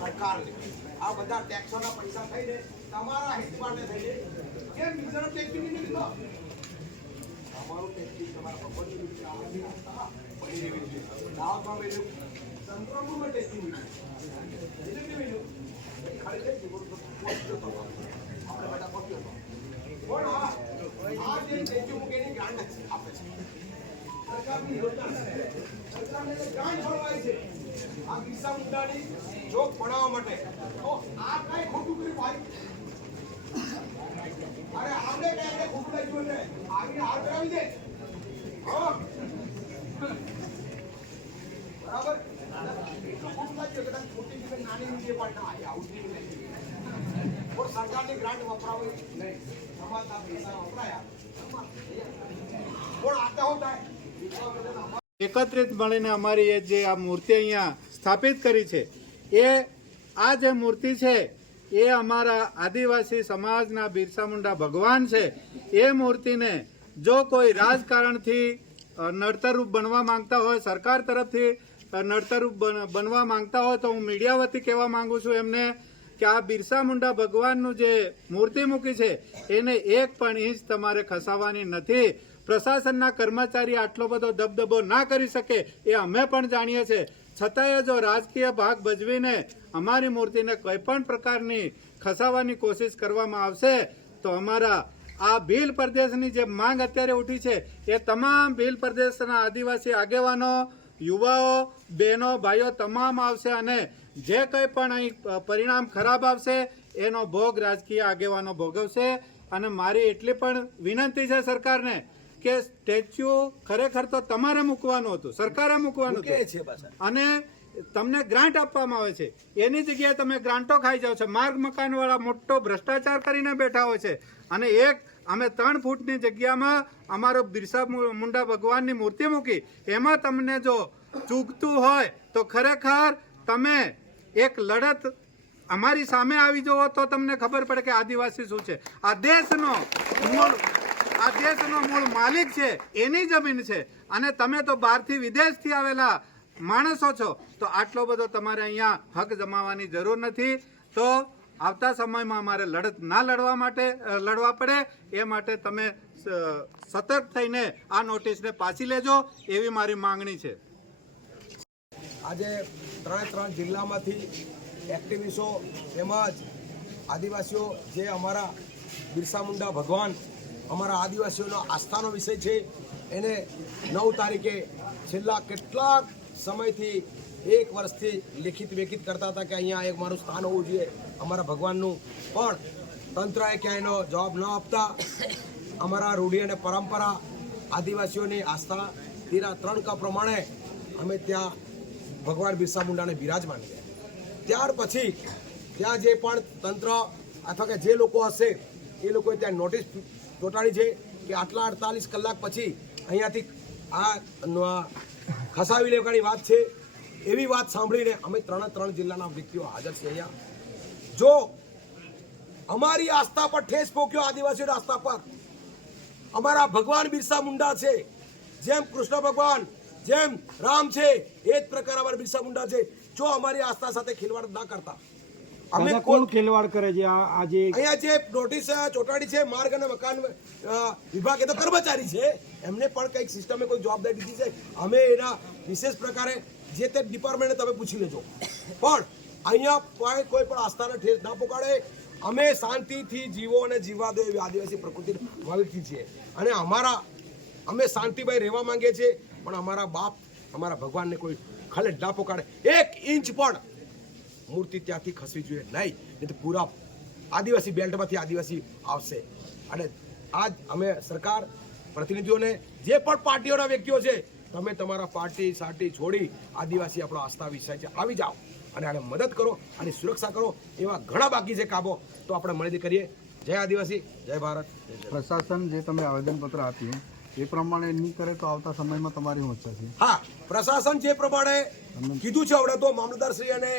સરકાર આ બધા ટેક્સોના પૈસા થઈને તમારા હિત માટે થઈને કેમ બીજાનો ટેક્સ નહીં લીધો? અમારું ટેક્સ તમારા ભગવાનની બની રહેવી જોઈએ. દાવમાં વેલું સંક્રમણમાં ટેક્સ નહીં આપણે બધા પહોંચ્યો પણ આ જે ટેક્સ મૂકેની ગ્રાન્ટ આપે છે સરકારની યોજના સરકારને ગ્રાન્ટ ફળવાય છે આ બિરસા મુંડાની જોક ભણાવવા માટે. તો આ કઈ ખોટું કર્યું ભાઈ? અરે આપણે કઈ ખોટું લાગ્યું ને આવીને હાથ કરાવી દે. હા બરાબર. એટલું ખોટું લાગ્યું કે છોટી કે નાની નીચે પણ ના આવતી નહીં. પણ સરકારની ગ્રાન્ટ વપરાવી નહીં. સમાજના પૈસા વપરાયા પણ આતા હોતા એકત્રિત મળીને અમારી જે આ મૂર્તિ અહીંયા સ્થાપિત કરી છે એ આ જે મૂર્તિ છે એ અમારા આદિવાસી સમાજના બિરસા મુંડા ભગવાન છે. એ મૂર્તિને જો કોઈ રાજકારણથી નડતરરૂપ બનવા માંગતા હોય, સરકાર તરફથી નડતરરૂપ બનવા માંગતા હોય તો હું મીડિયા વતી કહેવા માંગુ છું એમને કે આ બિરસા મુંડા ભગવાનનું જે મૂર્તિ મૂકી છે એને એક પણ ઇંચ તમારે ખસાવવાની નથી. પ્રશાસનના કર્મચારી આટલો બધો દબદબો ના કરી શકે એ અમે પણ જાણીએ છીએ. છતાંય જો રાજકીય ભાગ ભજવીને અમારી મૂર્તિને કોઈ પણ પ્રકારની ખસાવવાની કોશિશ કરવામાં આવશે તો અમારા આ ભીલ પ્રદેશની જે માંગ અત્યારે ઉઠી છે એ તમામ ભીલ પ્રદેશના આદિવાસી આગેવાનો, યુવાઓ, બહેનો, ભાઈઓ તમામ આવશે અને જે કંઈ પણ અહીં પરિણામ ખરાબ આવશે એનો ભોગ રાજકીય આગેવાનો ભોગવશે. અને મારી એટલી પણ વિનંતી છે સરકારને કે સ્ટેચ્યુ ખરેખર તો તમારે મૂકવાનું હતું, સરકારે મૂકવાનું હતું અને તમને ગ્રાન્ટ આપવામાં આવે છે એની જગ્યાએ તમે ગ્રાન્ટો ખાઈ જાઓ છો. માર્ગ મકાનવાળા મોટો ભ્રષ્ટાચાર કરીને બેઠા હોય છે અને અમે 3 ફૂટની જગ્યામાં અમારો બિરસા મુંડા ભગવાનની મૂર્તિ મૂકી એમાં તમને જો ચૂકતું હોય તો ખરેખર તમે એક લડત અમારી સામે આવી જવો તો તમને ખબર પડે કે આદિવાસી શું છે. આ દેશનો મૂળ માલિક છે, એની જમીન છે અને તમે તો બહારથી વિદેશથી આવેલા માણસો છો તો આટલો બધો તમારે અહીંયા હક જમાવવાની જરૂર નથી. તો આવતા સમયમાં અમારે લડત ના લડવા પડે એ માટે તમે સતર્ક થઈને આ નોટિસને પાછી લેજો એવી મારી માંગણી છે. આજે 3 જિલ્લામાંથી એક્ટિવિસ્ટો તેમજ આદિવાસીઓ જે અમારા બિરસા મુંડા ભગવાન અમારા આદિવાસીઓનો આસ્થાનો વિષય છે એને 9 તારીખે છેલ્લા કેટલાક સમયથી 1 વર્ષથી લેખિત વેખિત કરતા હતા કે અહીંયા એક મારું સ્થાન હોવું જોઈએ અમારા ભગવાનનું, પણ તંત્રએ ક્યાંયનો જવાબ ન આપતા અમારા રૂઢિ અને પરંપરા આદિવાસીઓની આસ્થા તેના 3 કા પ્રમાણે અમે ત્યાં ભગવાન બિરસા મુંડાને બિરાજમાન કર્યા. ત્યાર પછી ત્યાં જે પણ તંત્ર અથવા કે જે લોકો હશે એ લોકોએ ત્યાં નોટિસ ચોંટાડી છે કે આટલા 48 કલાક પછી અહીંયાથી આ ખસાવી લેવાની વાત છે. એવી વાત સાંભળીને અમે 3 જિલ્લાના વ્યક્તિઓ હાજર છે અહીંયા. જો અમારી આસ્થા પર ઠેસ પહોંચ્યો, આદિવાસીઓની આસ્થા પર, અમારા ભગવાન બિરસા મુંડા છે, જેમ કૃષ્ણ ભગવાન, જેમ રામ છે એ જ પ્રકાર અમારા બિરસા મુંડા છે. જો અમારી આસ્થા સાથે ખેલવાડ ના કરતા અમે કોણ ખેલવાડ કરે છે? આજે અહીંયા જે નોટિસ ચોંટાડી છે માર્ગ અને મકાન વિભાગ, એ તો કર્મચારી છે, એમને પણ કંઈક સિસ્ટમે કોઈ જવાબદારી દીધી છે. અમે એના વિશેષ પ્રકારે જે તે ડિપાર્ટમેન્ટને તમે પૂછી લેજો, પણ અહીંયા કોઈ પણ આસ્થાને ઠેસ ના પહોંચાડે. અમે શાંતિથી જીવો અને જીવવા દો એવી આદિવાસી પ્રકૃતિ વાળથી છીએ અને અમે શાંતિભાઈ રહેવા માંગીએ છીએ, પણ અમારા બાપ અમારા ભગવાનને કોઈ ખલેલ ના પહોંચાડે. 1 ઇંચ પણ મૂર્તિ ત્યાંથી ખસવી જોઈએ નહીં તો પૂરા આદિવાસી બેલ્ટમાંથી આદિવાસી આવશે. અને આજ અમે સરકાર પ્રતિનિધિઓને જે પણ પાર્ટીઓના વ્યક્તિઓ છે તમે તમારા પાર્ટી સાટી છોડી આદિવાસી આપણો આસ્થા વિષય છે આવી જાઓ અને આને મદદ કરો અને સુરક્ષા કરો. એવા ઘણા બાકી છે કામો, તો આપણે મળીને કરીએ. જય આદિવાસી, જય ભારત. પ્રશાસન જે તમે આવેદનપત્ર આપ્યું એ પ્રમાણે નહીં કરે તો આવતા સમયમાં તમારી શું છે? હા, પ્રશાસન જે પ્રમાણે કીધું છે, આવડે તો મામલતદારશ્રી અને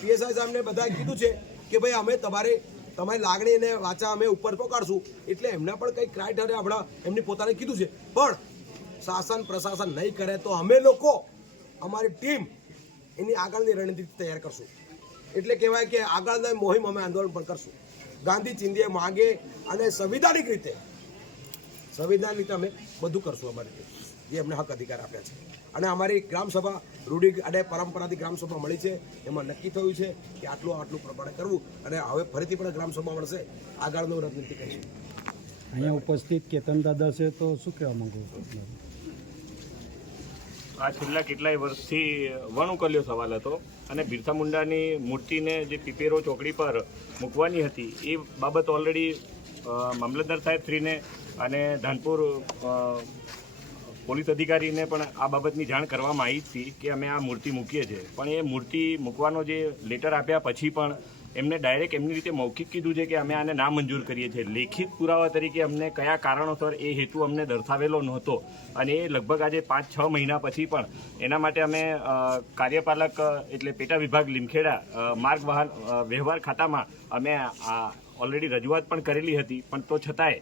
પીએસઆઈ સાહેબને બધાએ કીધું છે કે ભાઈ અમે તમારી લાગણી અને વાચા અમે ઉપર પકડશું એટલે એમના પણ કંઈક ક્રાઇટેરિયા હમણાં એમની પોતાને કીધું છે, પણ શાસન પ્રશાસન નહીં કરે તો અમે લોકો અમારી ટીમ એની આગળની રણનીતિ તૈયાર કરશું. એટલે કહેવાય કે આગળના મોહિમ અમે આંદોલન પણ કરશું. ગાંધી ચિંધ્ય માગે અને સંવિધાનિક રીતે અમે બધું કરશું અમારી રીતે જે એમને હક અધિકાર આપ્યા છે. અને અમારી ગ્રામસભા રૂઢિ અને પરંપરાથી ગ્રામસભા મળી છે, એમાં નક્કી થયું છે કે આટલું પ્રમાણે કરવું અને હવે ફરીથી પણ ગ્રામસભા મળશે, આગળનું રણનીતિ કરીશું. અહીંયા ઉપસ્થિત કેતન દાદા છે, તો શું કહેવા માંગુ છું? આ છેલ્લા કેટલાય વર્ષથી વણઉકલ્યો સવાલ હતો અને બિરસા મુંડાની મૂર્તિને જે પીપેરો ચોકડી પર મૂકવાની હતી એ બાબત ઓલરેડી મામલતદાર સાહેબ શ્રીને અને ધાનપુર પોલીસ અધિકારીને પણ આ બાબતની જાણ કરવામાં આવી હતી કે અમે આ મૂર્તિ મૂકીએ છીએ, પણ એ મૂર્તિ મૂકવાનો જે લેટર આપ્યા પછી પણ એમને ડાયરેક્ટ એમની રીતે મૌખિક કીધું છે કે અમે આને નામંજૂર કરીએ છીએ. લેખિત પુરાવા તરીકે અમને કયા કારણોસર એ હેતુ અમને દર્શાવેલો નહોતો અને એ લગભગ આજે 5-6 મહિના પછી પણ એના માટે અમે કાર્યપાલક એટલે પેટા વિભાગ લીમખેડા માર્ગ વાહન વ્યવહાર ખાતામાં અમે ઓલરેડી રજૂઆત પણ કરેલી હતી, પણ તો છતાંય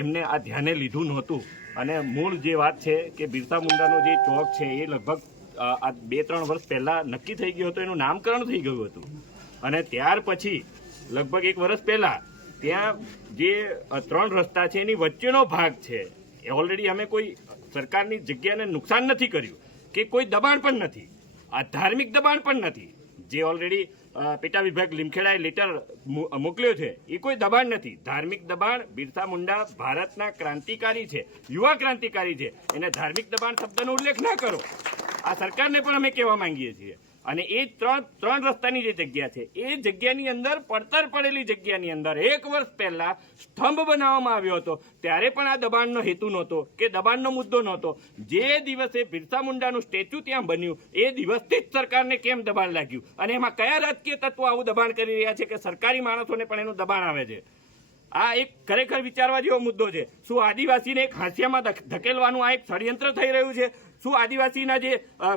એમને આ ધ્યાને લીધું નહોતું. અને મૂળ જે વાત છે કે બિરસા મુંડાનો જે ચોક છે એ લગભગ આ 2-3 વર્ષ પહેલાં નક્કી થઈ ગયું હતું, એનું નામકરણ થઈ ગયું હતું અને ત્યાર પછી લગભગ 1 વર્ષ પહેલાં ત્યાં જે 3 રસ્તા છે એની વચ્ચેનો ભાગ છે એ ઓલરેડી અમે કોઈ સરકારની જગ્યાને નુકસાન નથી કર્યું કે કોઈ દબાણ પણ નથી, આ ધાર્મિક દબાણ પણ નથી. જે ઓલરેડી પેટા વિભાગ લીમખેડાએ લેટર મોકલ્યો છે એ કોઈ દબાણ નથી. ધાર્મિક દબાણ બિરસા મુંડા ભારતના ક્રાંતિકારી છે, યુવા ક્રાંતિકારી છે, એને ધાર્મિક દબાણ શબ્દનો ઉલ્લેખ ના કરો. આ સરકારને પણ અમે કહેવા માંગીએ છીએ. અને એ ત્રણ રસ્તાની જે જગ્યા છે એ જગ્યાની અંદર પડતર પડેલી જગ્યાની અંદર 1 વર્ષ પહેલા સ્તંભ બનાવવામાં આવ્યો હતો, ત્યારે પણ આ દબાણનો હેતુ નહોતો કે દબાણનો મુદ્દો નહોતો. જે દિવસે બિરસા મુંડાનું સ્ટેચ્યુ ત્યાં બન્યું એ દિવસથી જ સરકારને કેમ દબાણ લાગ્યું અને એમાં કયા રાજકીય તત્વો આવું દબાણ કરી રહ્યા છે કે સરકારી માણસોને પણ એનું દબાણ આવે છે? આ એક ખરેખર વિચારવા જેવો મુદ્દો છે. શું આદિવાસીને એક હાંસિયામાં ધકેલવાનું આ એક ષડયંત્ર થઈ રહ્યું છે? શું આદિવાસીના જે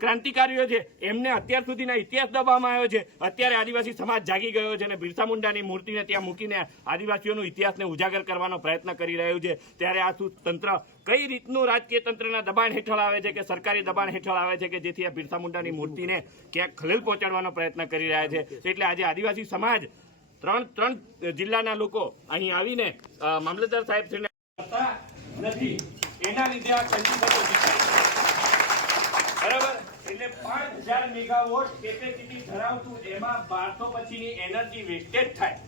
ક્રાંતિકારીઓ છે એમને અત્યાર સુધીના ઇતિહાસ દબાવવામાં આવ્યો છે? અત્યારે આદિવાસી સમાજ જાગી ગયો છે અને બિરસા મુંડાની મૂર્તિને ત્યાં મૂકીને આદિવાસીઓનો ઇતિહાસને ઉજાગર કરવાનો પ્રયત્ન કરી રહ્યું છે. ત્યારે આ શું તંત્ર કઈ રીતનું રાજકીય તંત્રના દબાણ હેઠળ આવે છે કે સરકારી દબાણ હેઠળ આવે છે કે જેથી આ બિરસા મુંડાની મૂર્તિને ક્યાંક ખલેલ પહોંચાડવાનો પ્રયત્ન કરી રહ્યા છે? એટલે આજે આદિવાસી સમાજ ત્રણ જિલ્લાના લોકો અહીં આવીને મામલતદાર સાહેબ નથી, એના લીધે આ બરાબર. એટલે 5000 મેગાવોટ કેપેસિટી ધરાવતું એમાં 1200 પછીની એનર્જી વેસ્ટેજ થાય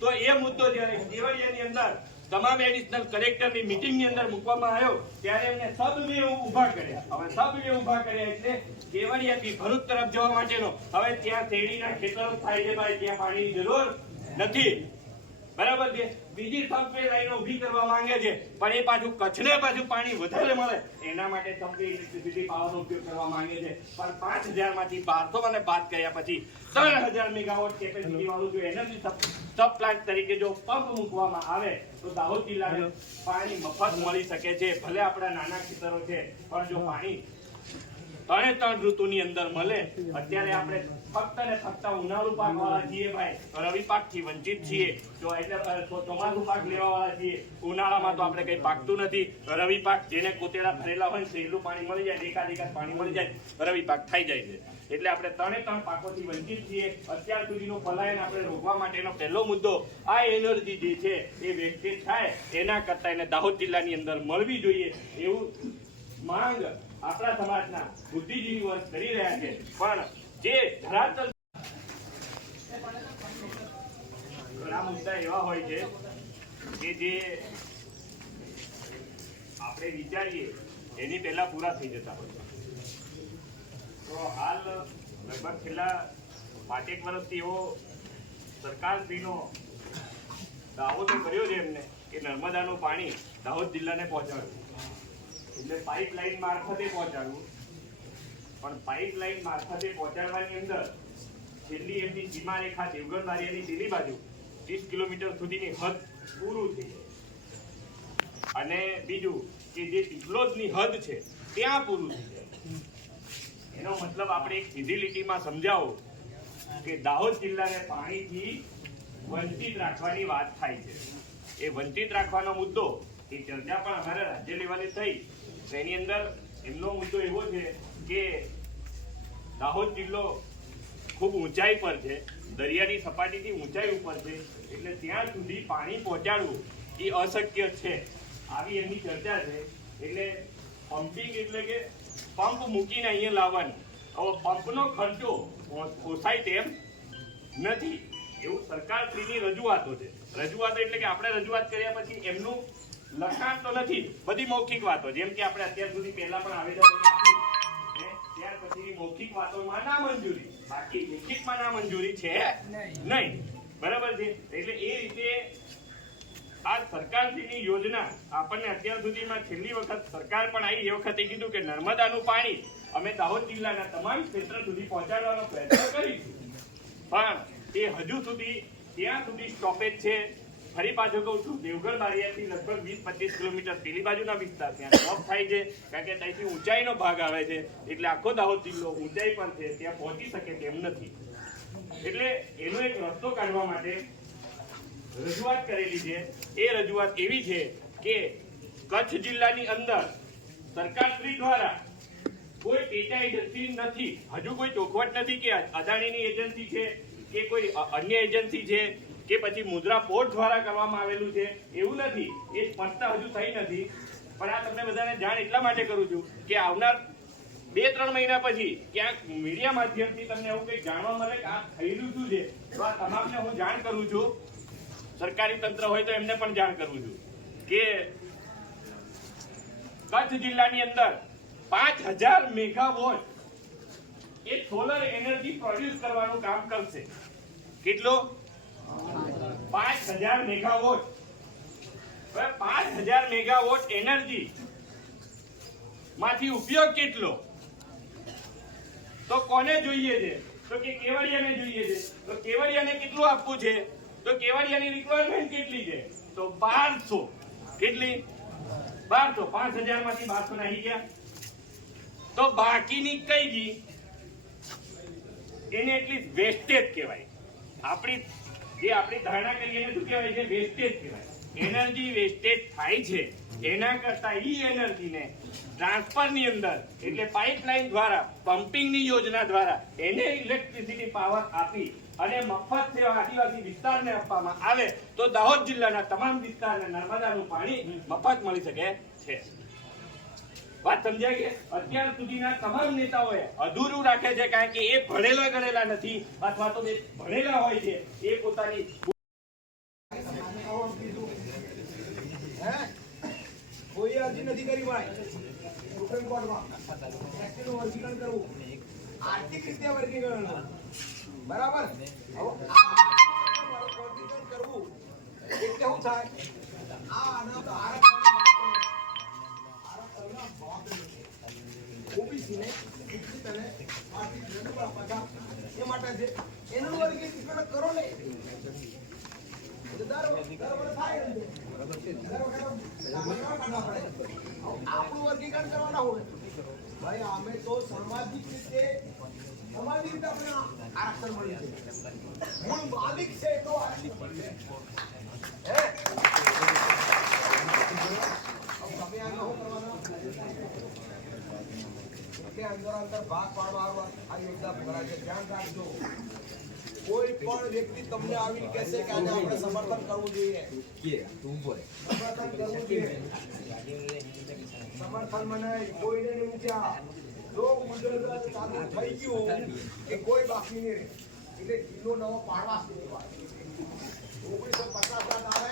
તો એ મુદ્દો જ્યારે કેવડિયાની અંદર તમામ એડિશનલ કલેક્ટરની મીટિંગની અંદર મૂકવામાં આવ્યો ત્યારે એમને સબવે ઊભા કર્યા. હવે સબવે ઊભા કર્યા એટલે કેવડિયાથી ભરૂચ તરફ જવા માટેનો હવે ત્યાં શેરડીના ખેતરો થાય છે ભાઈ, ત્યાં પાણીની જરૂર નથી, બરાબર છે. બીજી સબવે લાઈનો ઊભી કરવા માંગે છે પણ એ પાછું કચ્છને પાછું પાણી વધારે મળે એના માટે સબવે ઇલેક્ટ્રિસિટી પાવરનો ઉપયોગ કરવા માંગે છે. પણ 5000 માંથી 1200 અને બાદ કર્યા પછી 3000 મેગાવોટ કેપેસિટી વાળું જો એનર્જી સબ પ્લાન્ટ તરીકે જો પંપ મૂકવામાં આવે તો દાહોદ જિલ્લાને પાણી મફત મળી શકે છે. ભલે આપણા નાના ખેતરો છે પણ જો પાણી 3 ઋતુની અંદર મળે. અત્યારે આપણે ફક્ત ને ફક્ત ઉનાળુ પાક વાળા છીએ ભાઈ, રવિ પાક થી વંચિત છીએ. જો એટલે ચોમાસુ પાક લેવા વાળા છીએ. ઉનાળામાં તો આપણે કઈ પાકતું નથી. રવિ પાક જેને કોતેડા ભરેલા હોય સહેલું પાણી મળી જાય, એકાદ પાણી મળી જાય, રવિ પાક થઈ જાય છે. એટલે આપણે 3 પાકોથી વંચિત છીએ. અત્યાર સુધીનું પલાયન આપણે રોકવા માટેનો પહેલો મુદ્દો આ એનર્જી જે છે એ વેસ્ટેજ થાય એના કરતા એને દાહોદ જિલ્લાની અંદર મળવી જોઈએ એવું માંગ આપણા સમાજના બુદ્ધિજીવી વર્ગ કરી રહ્યા છે. પણ જે ધરાતલ ઘણા મુદ્દા એવા હોય છે કે જે આપણે વિચારીએ એની પહેલા પૂરા થઈ જતા હોય. તો હાલ લગભગ છેલ્લા 5-1 વર્ષથી એવો સરકારશ્રીનો દાવો તો કર્યો છે એમને કે નર્મદાનું પાણી દાહોદ જિલ્લાને પહોંચાડવું, એટલે પાઇપલાઇન મારફતે પહોંચાડવું. પણ પાઇપલાઇન મારફતે પહોંચાડવાની અંદર છેલ્લી એમની સીમા રેખા દેવગઢ બારિયાની પેલી બાજુ 30 કિલોમીટર સુધીની હદ પૂરું થઈ જાય અને બીજું કે જે ટીકલોજની હદ છે ત્યાં પૂરું થઈ જાય. એનો મતલબ આપણે એક સીધી લીટીમાં સમજાવો કે દાહોદ જિલ્લાને પાણીથી વંચિત રાખવાની વાત થાય છે. એ વંચિત રાખવાનો મુદ્દો એ ચર્ચા પણ અમારે રાજ્ય લેવલે થઈ. તો એની અંદર એમનો મુદ્દો એવો છે કે દાહોદ જિલ્લો ખૂબ ઊંચાઈ પર છે, દરિયાની સપાટીથી ઊંચાઈ ઉપર છે, એટલે ત્યાં સુધી પાણી પહોંચાડવું એ અશક્ય છે, આવી એમની ચર્ચા છે. એટલે પમ્પિંગ એટલે કે પંપ મૂકીને અહીંયા લાવવાનું. હવે પંપનો ખર્ચો પોસાય તેમ નથી એવું સરકારશ્રીની રજૂઆતો છે. રજૂઆતો એટલે કે આપણે રજૂઆત કર્યા પછી એમનું લખાણ તો નથી, બધી મૌખિક વાતો, જેમ કે આપણે અત્યાર સુધી પહેલા પણ આવેદન આપ્યું ત્યાર પછીની મૌખિક વાતોમાં નામંજૂરી, બાકી લેખિતમાં નામંજૂરી છે નહીં. બરાબર છે. એટલે એ રીતે આ સરકારશ્રીની યોજના આપણને અત્યાર સુધીમાં છેલ્લી વખત સરકાર પણ આવી એ વખતે કીધું કે નર્મદાનું પાણી અમે દાહોદ જિલ્લાના તમામ ક્ષેત્ર સુધી પહોંચાડવાનો પ્રયત્ન કરીશું, પણ એ હજુ સુધી ત્યાં સુધી સ્ટોપેજ છે. ફરી પાછું કહું છું, દેવગઢ બારિયાથી લગભગ 20-25 કિલોમીટર પેલી બાજુના વિસ્તાર ત્યાં સ્ટોપ થાય છે, કારણ કે ત્યાંથી ઊંચાઈનો ભાગ આવે છે, એટલે આખો દાહોદ જિલ્લો ઊંચાઈ પર છે, ત્યાં પહોંચી શકે તેમ નથી. એટલે એનો એક રસ્તો કાઢવા માટે રજૂઆત કરેલી છે. એ રજૂઆત એવી છે કે કચ્છ જિલ્લાની અંદર સરકારશ્રી દ્વારા કોઈ પેટા એજન્સી નથી, હજુ કોઈ ચોખવટ નથી કે અદાણીની એજન્સી છે કે કોઈ અન્ય એજન્સી છે કે પછી મુદ્રા પોર્ટ દ્વારા કરવામાં આવેલું છે, એવું નથી. એ સ્પષ્ટતા હજુ થઈ નથી. પણ આ તમને બધાને જાણ એટલા માટે કરું છું કે આવનાર 2-3 મહિના પછી ક્યાંક મીડિયા માધ્યમથી તમને એવું કંઈક જાણવા મળે કે આ થયેલું શું છે, તો આ તમામને હું જાણ કરું છું. સરકારી તંત્ર હોય તો એમને પણ જાણ કરું છું કે કચ્છ જિલ્લાની અંદર 5000 મેગાવોટ એ સોલર એનર્જી પ્રોડ્યુસ કરવાનું કામ કરશે. કેટલો? 5000 મેગાવોટ. હવે 5000 મેગાવોટ એનર્જી માંથી ઉપયોગ કેટલો? તો કોને જોઈએ છે? તો કે કેવડિયાને જોઈએ છે. તો કેવડિયાને કેટલું આપવું છે? તો કેવડિયાની રિક્વાયરમેન્ટ કેટલી છે? તો 1200. કેટલી? 1200. 5000 માંથી 1200 નાહી ગયા. તો બાકીની કઈ ગઈ? એને એટલી વેસ્ટેજ કહેવાય. આપણી ધારણા કરીએ એને શું કહેવાય છે? વેસ્ટેજ કહેવાય. એનર્જી વેસ્ટેજ થાય છે, એના કરતા ઈ એનર્જીને ટ્રાન્સફરની અંદર એટલે પાઇપલાઇન દ્વારા પમ્પિંગની યોજના દ્વારા એને ઇલેક્ટ્રિસિટી પાવર આપી અને મફત સેવા આદિવાસી વિસ્તારને આપવામાં આવે તો દાહોદ જિલ્લાના તમામ વિસ્તારને નર્મદાનું પાણી મફત મળી શકે છે. વાત સમજાય કે અત્યાર સુધીના તમામ નેતાઓએ અધૂરું રાખે છે, કારણ કે એ ભણેલા ગણેલા નથી, અથવા તો જે ભણેલા હોય છે એ પોતાની કોઈ અરજી નથી કરી ભાઈ સુપ્રીમ કોર્ટમાં. એક્ટનું વર્ગીકરણ કરવું, આર્થિક રીતે વર્ગીકરણ કરવું, બરાબર. વર્ગીકરણ કરવું એટલે શું થાય? ઓબીસીને એ માટે છે એનું વર્ગીકરણ કરો ને. આપણું વર્ગીકરણ કરવાના હોય ભાઈ. અમે તો સામાજિક રીતે આપણે આરક્ષણ મળ્યું છે, મૂળ માલિક છે તો અંદર ભાગ પાડવા આ યોજના પકડાય છે. ધ્યાન રાખજો, કોઈ પણ વ્યક્તિ તમને આવીને કહેશે કે આજે આપણે સમર્થન કરવું જોઈએ, સમર્થન કરવું જોઈએ. સમર્થન મને કોઈને નહીં મૂક્યા. જો ગુજરાત ચાલુ થઈ ગયું કે કોઈ બાકી નહીં રહે, એટલે જિલ્લો નવો પાડવા 1950 આવે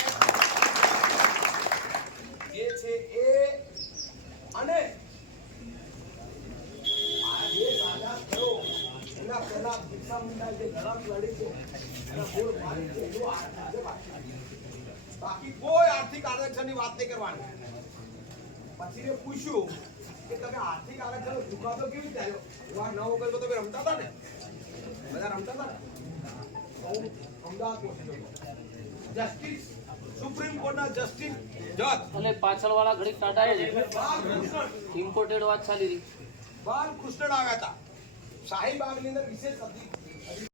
એ છે એ. અને આ દેશ આઝાદ થયો એના પહેલા બિરસા મુંડા જે લડત લડી છે એના મૂળ માલિક છે એનો બાકી કોઈ આર્થિક આરક્ષણની વાત નહીં કરવાની. પછી મેં પૂછ્યું કે તમે આર્થિક આરક્ષણ ચુકાદો કેવી રીતે આવ્યો? એવા 9 ઓગસ્ટ તમે રમતા હતા ને, બધા રમતા હતા ને. હું અમદાવાદ પહોંચ્યો, જસ્ટિસ સુપ્રીમ કોર્ટના જસ્ટિસ જજ અને પાછળ વાળા ઘડી ટાટા ઇમ્પોર્ટેડ વાત ચાલી રહી. બાલકૃષ્ણ આવ્યા હતા. શાહીબાગની અંદર વિશેષ હતી